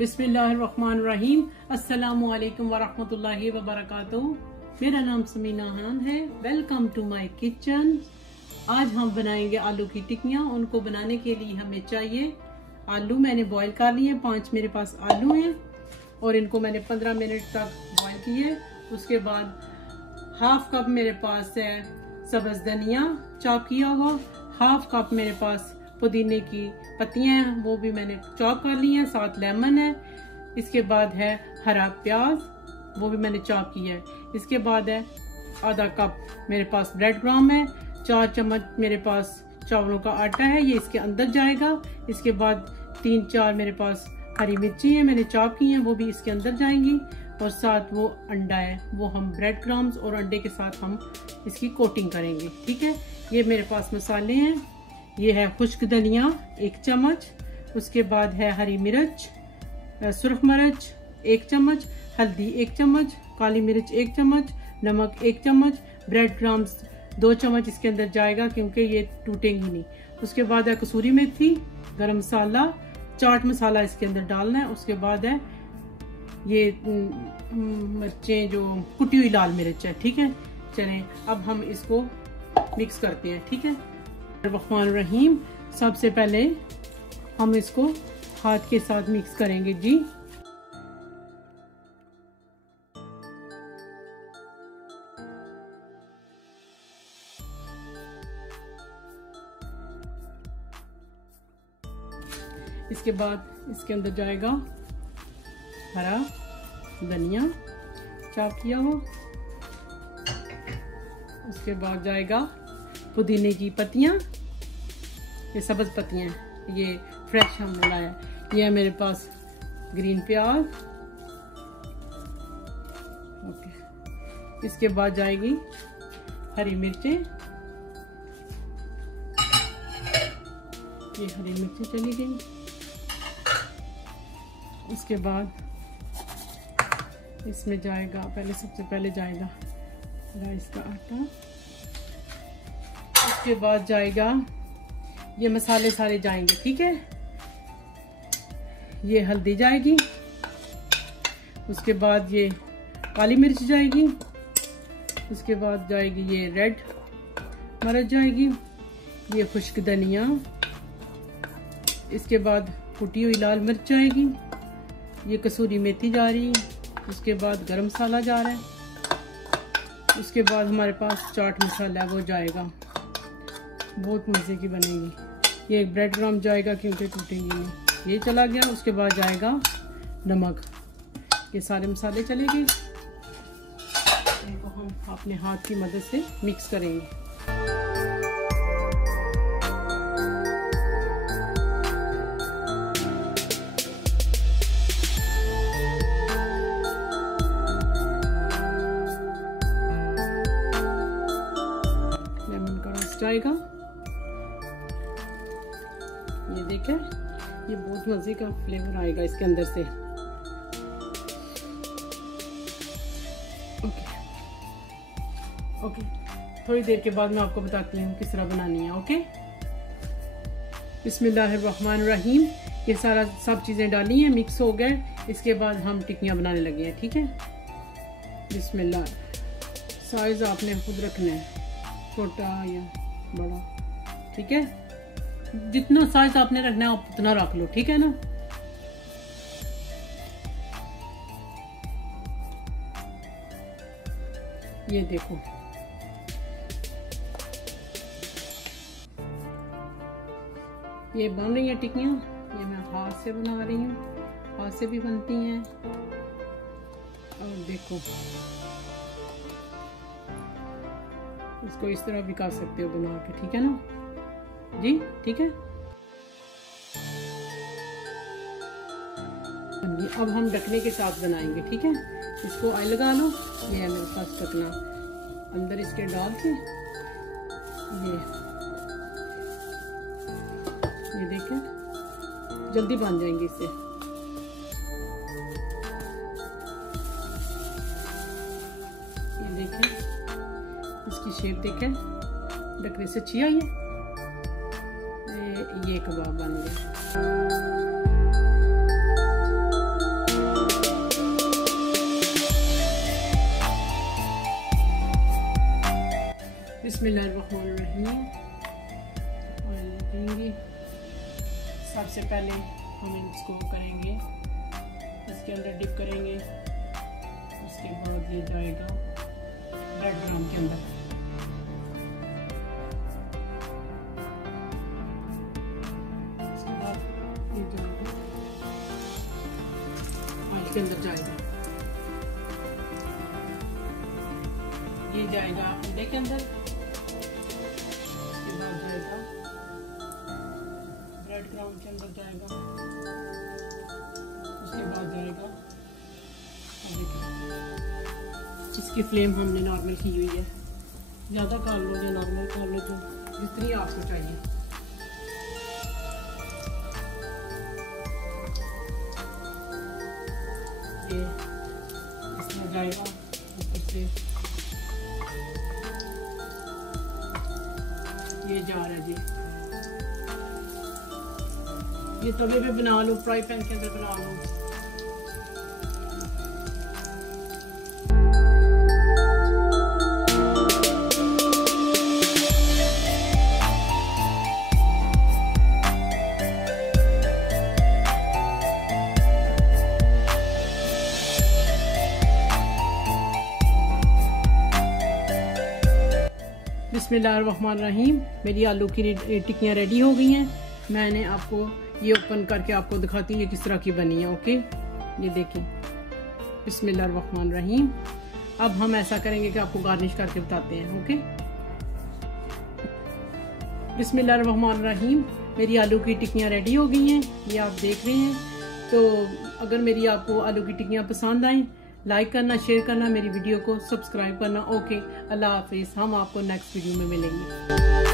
बिस्मिल्लाहिर्रहमानिर्रहीम। अस्सलामु अलैकुम वरहमतुल्लाहि वबरकातुहू। मेरा नाम समीना है। Welcome to my kitchen. आज हम बनाएंगे आलू की टिकियाँ। उनको बनाने के लिए हमें चाहिए आलू। मैंने बॉईल कर लिए, 5 मेरे पास आलू हैं और इनको मैंने 15 मिनट तक बॉईल किए। उसके बाद हाफ कप मेरे पास है सब्ज धनिया चॉप किया हुआ, हाफ कप मेरे पास पुदीने की पत्तियां हैं, वो भी मैंने चॉप कर ली हैं, 7 लेमन है। इसके बाद है हरा प्याज, वो भी मैंने चॉप किया है। इसके बाद है आधा कप मेरे पास ब्रेड क्रम्ब है, 4 चम्मच मेरे पास चावलों का आटा है, ये इसके अंदर जाएगा। इसके बाद 3-4 मेरे पास हरी मिर्ची है, मैंने चॉप की है, वो भी इसके अंदर जाएंगी। और साथ वो अंडा है, वो हम ब्रेड क्रम्ब्स और अंडे के साथ हम इसकी कोटिंग करेंगे। ठीक है, ये मेरे पास मसाले हैं। ये है खुश्क धनिया 1 चम्मच, उसके बाद है हरी मिर्च, सुर्ख मिर्च 1 चम्मच, हल्दी 1 चम्मच, काली मिर्च 1 चम्मच, नमक 1 चम्मच, ब्रेड क्रम्ब्स 2 चम्मच इसके अंदर जाएगा क्योंकि ये टूटेंगी नहीं। उसके बाद है कसूरी मेथी, गरम मसाला, चाट मसाला इसके अंदर डालना है। उसके बाद है ये मिर्चें जो कुटी हुई लाल मिर्च है। ठीक है, चलें अब हम इसको मिक्स करते हैं। ठीक है, रहीम सबसे पहले हम इसको हाथ के साथ मिक्स करेंगे जी। इसके बाद इसके अंदर जाएगा हरा धनिया चॉप किया हो। उसके बाद जाएगा पुदीने की पत्तियां, ये सब्ज पत्तियां, ये फ्रेश हमने लाया। ये है मेरे पास ग्रीन प्याज। ओके, इसके बाद जाएगी हरी मिर्चें, ये हरी मिर्चें चली गई। उसके बाद इसमें जाएगा सबसे पहले जाएगा राइस का आटा। उसके बाद जाएगा ये मसाले सारे जाएंगे। ठीक है, ये हल्दी जाएगी। उसके बाद ये काली मिर्च जाएगी। उसके बाद जाएगी ये रेड मिर्च जाएगी, ये खुश्क धनिया। इसके बाद कुटी हुई लाल मिर्च जाएगी, ये कसूरी मेथी जा रही है। उसके बाद गरम मसाला जा रहा है। उसके बाद हमारे पास चाट मसाला वो जाएगा, बहुत मज़े की बनेगी। ये एक ब्रेड क्रम्ब जाएगा क्योंकि टूटेंगी नहीं, ये चला गया। उसके बाद जाएगा नमक, ये सारे मसाले चले गए। इनको हम अपने हाथ की मदद से मिक्स करेंगे। जाएगा, ये देखें, ये बहुत मजे का फ्लेवर आएगा इसके अंदर से। ओके, थोड़ी देर के बाद मैं आपको बताती हूँ किस तरह बनानी है। ओके, बिस्मिल्लाहिर्रहमानिर्रहीम। ये सारा सब चीजें डाली हैं, मिक्स हो गए। इसके बाद हम टिकियाँ बनाने लगे हैं। ठीक है, बिस्मिल्लाह। साइज आपने खुद रखना है, छोटा या बड़ा। ठीक है, जितना साइज आपने रखना है आप उतना रख लो। ठीक है ना, ये देखो, ये बन रही है टिकियाँ। ये मैं हाथ से बना रही हूँ, हाथ से भी बनती हैं। और देखो, इसको इस तरह भी कर सकते हो बना के। ठीक है ना जी, ठीक है। अब हम ढकने के साथ बनाएंगे। ठीक है, इसको ऑयल लगा लो। ये है मेरे पास ढकना, अंदर इसके डाल के ये देखें, जल्दी बन जाएंगे इससे। ये देखें, इसकी शेप देखें, ढकने से अच्छी आई है। ये कबाब बन गया। बिस्मिल्लाहिर्रहमानिर्रहीम। ऑयल देंगे। सबसे पहले हम इसको करेंगे, इसके अंदर डिप करेंगे। उसके बाद ये जाएगा ब्रेड क्रम्ब के अंदर। उसके बाद ये जाएगा ऑयल के अंदर जाएगा। ये जाएगा अंडे के अंदर। उसके बाद जाएगा ब्रेड क्रम्ब के अंदर जाएगा। उसके बाद जाएगा इसकी फ्लेम हमने नॉर्मल की हुई है, ज़्यादा कर लो या नॉर्मल कर लो, जो जितनी आपको चाहिए। ये इसमें जाएगा ऊपर से, ये जा रहा है जी। ये तवे पे बना लो, फ्राई पैन के अंदर बना लो। बिस्मिल्लाहिर्रहमानिर्रहीम। मेरी आलू की टिक्कियाँ रेडी हो गई हैं। मैंने आपको ये ओपन करके आपको दिखाती हूँ ये किस तरह की बनी है। ओके, ये देखिए। बिस्मिल्लाहिर्रहमानिर्रहीम। अब हम ऐसा करेंगे कि आपको गार्निश करके बताते हैं। ओके, बिस्मिल्लाहिर्रहमानिर्रहीम। मेरी आलू की टिक्कियाँ रेडी हो गई हैं, ये आप देख रहे हैं। तो अगर मेरी आपको आलू की टिक्कियाँ पसंद आए, लाइक करना, शेयर करना, मेरी वीडियो को सब्सक्राइब करना। ओके, अल्लाह हाफिज़। हम आपको नेक्स्ट वीडियो में मिलेंगे।